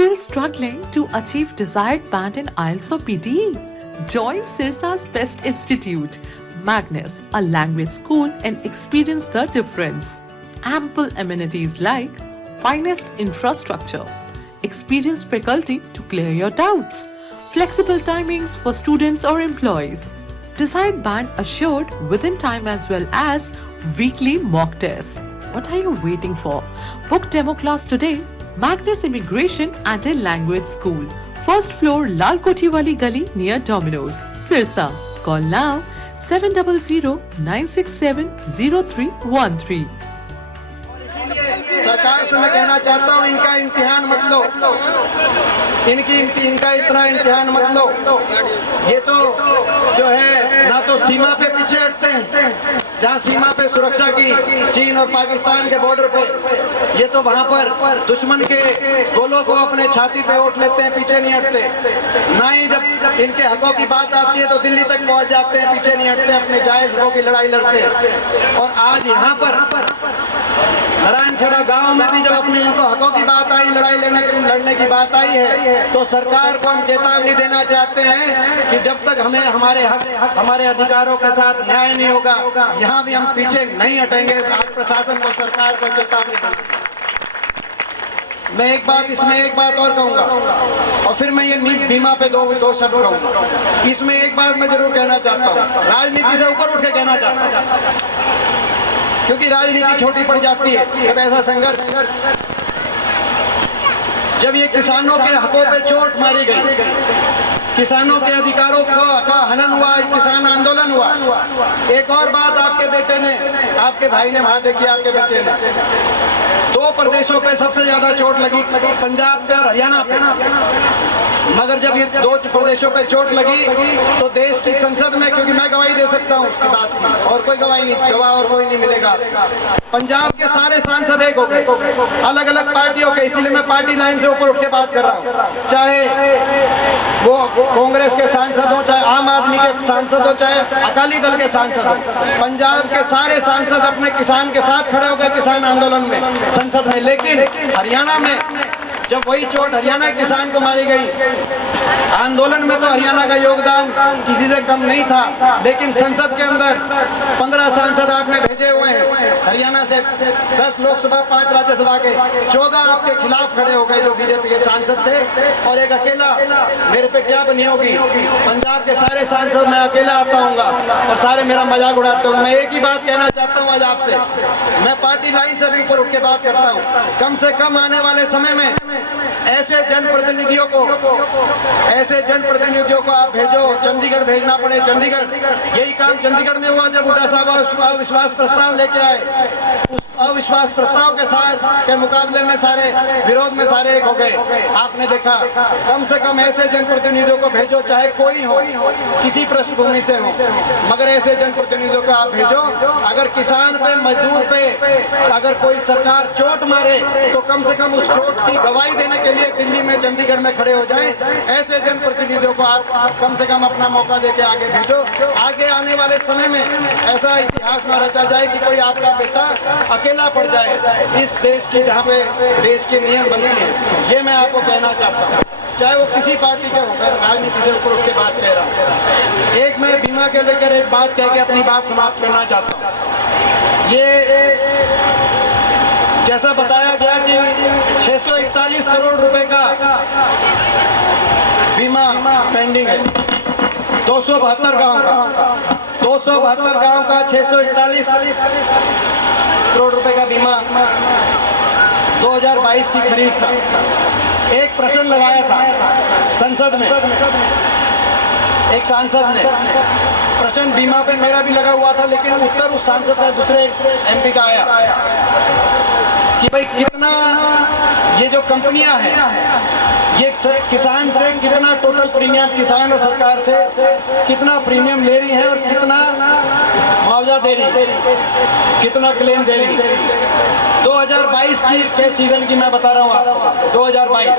Still struggling to achieve desired band in IELTS or PTE? Join Sirsa's Best Institute, Magnus, a language school, and experience the difference. Ample amenities like finest infrastructure, experienced faculty to clear your doubts, flexible timings for students or employees, desired band assured within time as well as weekly mock tests. What are you waiting for? Book demo class today. Magnus Immigration and a Language School. First floor, Lal Koti Wali Gali near Domino's, Sirsa. Call now 700-967-0313. सरकार से मैं कहना चाहता हूँ इनका इम्तिहान मत लो, इनका इतना इम्तिहान मत लो। ये तो जो है ना तो सीमा पे पीछे हटते हैं, जहाँ सीमा पे सुरक्षा की चीन और पाकिस्तान के बॉर्डर पे, ये तो वहाँ पर दुश्मन के गोलों को अपने छाती पे उठ लेते हैं, पीछे नहीं हटते। ना ही जब इनके हकों की बात आती है तो दिल्ली तक पहुँच जाते हैं, पीछे नहीं हटते, अपने जायज हकों की लड़ाई लड़ते हैं। और आज यहाँ पर नारायणखेड़ा गांव में भी जब अपने इनको हकों की बात आई, लड़ने की बात आई है, तो सरकार को हम चेतावनी देना चाहते हैं कि जब तक हमें हमारे हक, हमारे अधिकारों के साथ न्याय नहीं होगा, यहाँ भी हम पीछे नहीं हटेंगे। आज प्रशासन को, सरकार को चेतावनी देना। मैं इसमें एक बात और कहूँगा और फिर मैं ये बीमा पे दो शब्द कहूँगा। इसमें एक बात मैं जरूर कहना चाहता हूँ, राजनीति से ऊपर उठ के कहना चाहता हूँ, क्योंकि राजनीति छोटी पड़ जाती है जब ऐसा संघर्ष, जब ये किसानों के हकों पे चोट मारी गई, किसानों के अधिकारों का हनन हुआ, किसान आंदोलन हुआ। एक और बात आपके बेटे ने, आपके भाई ने वहां देखी, आपके बच्चे ने, दो प्रदेशों पे सबसे ज्यादा चोट लगी, पंजाब पे और हरियाणा पे। मगर जब ये दो प्रदेशों पे चोट लगी तो देश की संसद में, क्योंकि मैं गवाही दे सकता हूँ उसकी बात की, और कोई गवाही नहीं, गवाह और कोई नहीं मिलेगा, पंजाब के सारे सांसद एक हो गए, अलग अलग पार्टियों के। इसीलिए मैं पार्टी लाइन से ऊपर उठ के बात कर रहा हूँ, चाहे वो कांग्रेस के सांसद हो, चाहे आम आदमी के सांसद हो, चाहे अकाली दल के सांसद हो। पंजाब के सारे सांसद अपने किसान के साथ खड़े हो गए किसान आंदोलन में, संसद में। लेकिन हरियाणा में जब वही चोट हरियाणा के किसान को मारी गई, आंदोलन में तो हरियाणा का योगदान किसी से कम नहीं था, लेकिन संसद के अंदर 15 सांसद आपने भेजे हुए हैं हरियाणा से, 10 लोकसभा, 5 राज्यसभा के, 14 आपके खिलाफ खड़े हो गए जो बीजेपी के सांसद थे, और एक अकेला मेरे पे क्या बनी होगी। पंजाब के सारे सांसद मैं अकेला आता हूँगा और सारे मेरा मजाक उड़ाते होंगे। मैं एक ही बात कहना चाहता हूँ आज आपसे, मैं पार्टी लाइन से भी ऊपर उठ के बात करता हूँ, कम से कम आने वाले समय में ऐसे जनप्रतिनिधियों को आप भेजो, चंडीगढ़ भेजना पड़े। चंडीगढ़, यही काम चंडीगढ़ में हुआ जब हुड्डा साहब अविश्वास प्रस्ताव लेके आए। उस अविश्वास प्रस्ताव के साथ के मुकाबले में सारे विरोध में सारे एक हो गए। आपने देखा, कम से कम ऐसे जनप्रतिनिधियों को भेजो, चाहे कोई हो, किसी पृष्ठभूमि से हो, मगर ऐसे जनप्रतिनिधियों को आप भेजो। अगर किसान पे, मजदूर पे अगर कोई सरकार चोट मारे तो कम से कम उस चोट की गवाही देने के लिए दिल्ली में, चंडीगढ़ में खड़े हो जाएं। ऐसे जनप्रतिनिधियों को आप कम से कम अपना मौका देके आगे भेजो। आगे आने वाले समय में ऐसा इतिहास न रचा जाए कि कोई आपका बेटा अकेला पड़ जाए इस देश की, जहाँ पे देश के नियम बनते हैं। ये मैं आपको कहना चाहता हूँ, चाहे वो किसी पार्टी के होकर, राजनीति से ऊपर उठ के बात कह रहा हूँ। एक मैं बीमा के लेकर एक बात कह के अपनी बात समाप्त करना चाहता हूँ। ये जैसा बताया गया कि 641 करोड़ रुपए का बीमा पेंडिंग है, 272 गांव का 641 करोड़ रुपए का बीमा 2022 की खरीद का। एक प्रश्न लगाया था संसद में, एक सांसद ने प्रश्न बीमा पे मेरा भी लगा हुआ था, लेकिन उत्तर उस सांसद का, दूसरे एमपी का आया कि भाई कितना ये जो कंपनियां हैं ये किसान से कितना टोटल प्रीमियम, किसान और सरकार से कितना प्रीमियम ले रही है और कितना मुआवजा दे रही है, कितना क्लेम दे रही है। 2022 के सीजन की मैं बता रहा हूँ आपको, 2022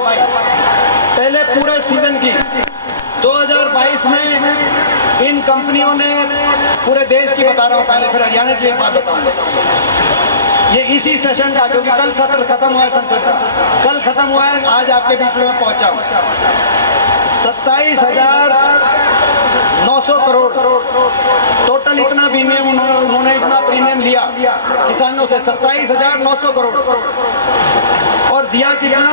पहले पूरे सीजन की 2022 में इन कंपनियों ने, पूरे देश की बता रहा हूँ पहले, फिर हरियाणा की एक बात बताऊंगा। ये इसी सेशन का, क्योंकि कल सत्र खत्म हुआ है संसद का, कल खत्म हुआ है, आज आपके बीच में मैं पहुंचा हूं। 27,900 करोड़ टोटल इतना प्रीमियम उन्होंने इतना प्रीमियम लिया किसानों से, 27,900 करोड़, और दिया कितना,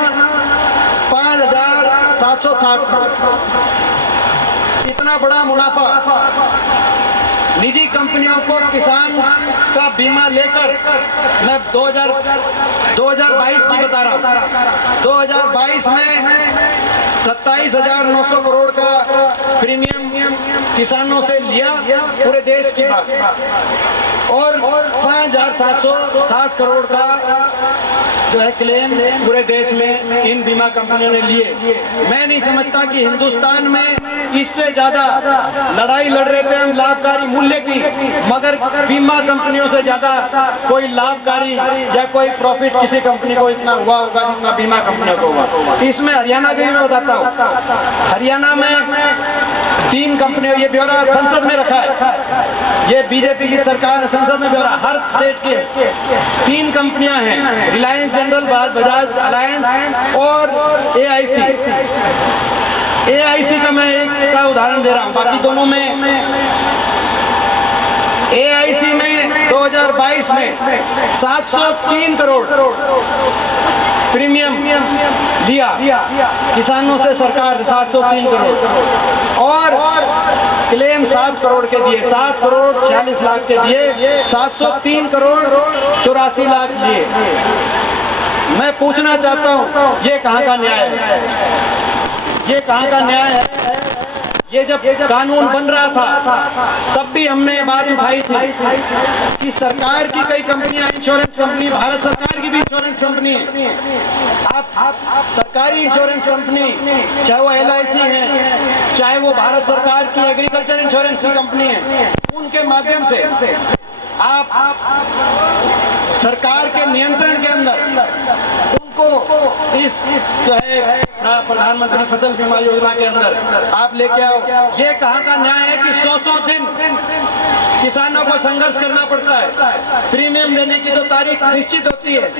5,760 करोड़। इतना बड़ा मुनाफा निजी कंपनियों को किसान का बीमा लेकर, मैं 2022 की बता रहा हूँ, 2022 में 27,900 करोड़ का प्रीमियम किसानों से लिया, पूरे देश की बात, और 5,760 करोड़ का जो है क्लेम पूरे देश में इन बीमा कंपनियों ने लिए। मैं नहीं समझता कि हिंदुस्तान में इससे ज्यादा लड़ाई लड़ रहे थे हम लाभकारी मूल्य की, मगर बीमा कंपनियों से ज्यादा कोई लाभकारी या कोई प्रॉफिट किसी कंपनी को इतना हुआ होगा जितना बीमा कंपनियों को हुआ। इसमें हरियाणा की मैं बताता हूँ, हरियाणा में 3 कंपनियों, ये ब्यौरा संसद में रखा है, ये बीजेपी की सरकार ने संसद में ब्यौरा, हर स्टेट के 3 कंपनियां हैं, रिलायंस जनरल, बजाज अलायंस और AIC का मैं एक का उदाहरण दे रहा हूं, बाकी दोनों में। AIC में 2022 में 703 करोड़ प्रीमियम लिया किसानों से सरकार, 703 करोड़, और क्लेम 7 करोड़ के दिए, 7 करोड़ 46 लाख के दिए, 703 करोड़ 84 लाख दिए। मैं पूछना चाहता हूं, ये कहां का न्याय है? ये कहां का न्याय है? ये जब कानून बन रहा था तब भी हमने ये बात उठाई थी कि सरकार की कई कंपनियां, इंश्योरेंस कंपनी, भारत सरकार की भी इंश्योरेंस कंपनी है, आप सरकारी इंश्योरेंस कंपनी, चाहे वो LIC है, चाहे वो भारत सरकार की एग्रीकल्चर इंश्योरेंस की कंपनी है, उनके माध्यम से आप सरकार के नियंत्रण के अंदर उनको इस जो है प्रधानमंत्री फसल बीमा योजना के अंदर आप लेके आओ। ये कहां का न्याय है कि 100 दिन किसानों को संघर्ष करना पड़ता है, प्रीमियम देने की तो तारीख निश्चित होती है,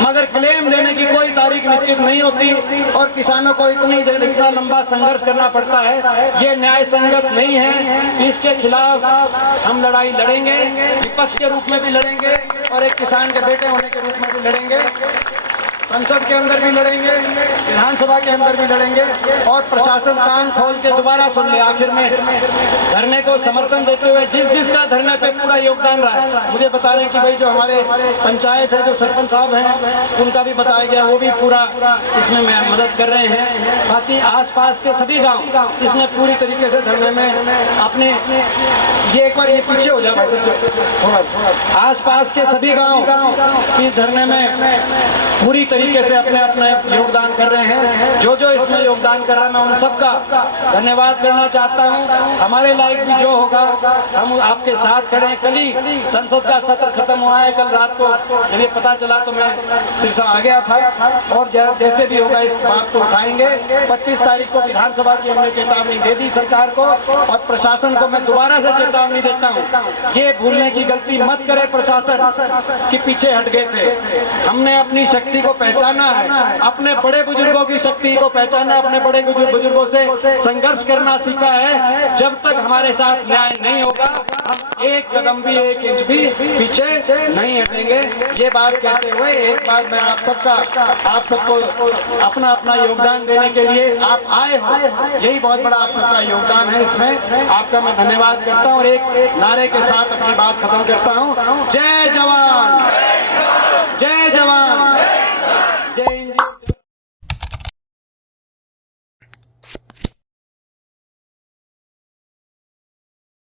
मगर क्लेम देने की कोई तारीख निश्चित नहीं होती, और किसानों को इतना लंबा संघर्ष करना पड़ता है। ये न्याय संगत नहीं है, इसके खिलाफ हम लड़ाई लड़ेंगे, विपक्ष के रूप में भी लड़ेंगे और एक किसान के बेटे होने के रूप में भी लड़ेंगे, संसद के अंदर भी लड़ेंगे, विधानसभा के अंदर भी लड़ेंगे, और प्रशासन कान खोल के दोबारा सुन ले। आखिर में धरने को समर्थन देते हुए जिसका धरने पे पूरा योगदान रहा है, मुझे बता रहे हैं कि भाई जो हमारे पंचायत है, जो सरपंच साहब हैं, उनका भी बताया गया, वो भी पूरा इसमें मदद कर रहे हैं। बाकी आसपास के सभी गाँव इसमें पूरी तरीके से धरने में अपने, ये एक बार ये पीछे हो जाए भाई, आसपास के सभी गाँव इस धरने में पूरी तरीके से अपने अपने योगदान कर रहे हैं। जो इसमें योगदान कर रहा है, मैं उन सबका धन्यवाद करना चाहता हूं। हमारे लायक भी जो होगा हम आपके साथ खड़े हैं। कल ही संसद का सत्र खत्म हुआ है, कल रात को जब ये पता चला तो मैं सिरसा आ गया था, और जैसे भी होगा इस बात को उठाएंगे। 25 तारीख को विधानसभा की हमने चेतावनी दे दी सरकार को, और प्रशासन को मैं दोबारा से चेतावनी देता हूँ, ये भूलने की गलती मत करे प्रशासन कि पीछे हट गए थे। हमने अपनी शक्ति को पहचाना है, अपने बड़े बुजुर्गों की शक्ति को पहचाना, अपने बड़े बुजुर्गों से संघर्ष करना सीखा है। जब तक हमारे साथ न्याय नहीं होगा, हम एक कदम भी, 1 इंच भी पीछे नहीं हटेंगे। ये बात कहते हुए एक बार मैं आप सबको अपना अपना योगदान देने के लिए आप आए हो, यही बहुत बड़ा आप सबका योगदान है। इसमें आपका मैं धन्यवाद करता हूँ, और एक नारे के साथ अपनी बात खत्म करता हूँ। जय जवान।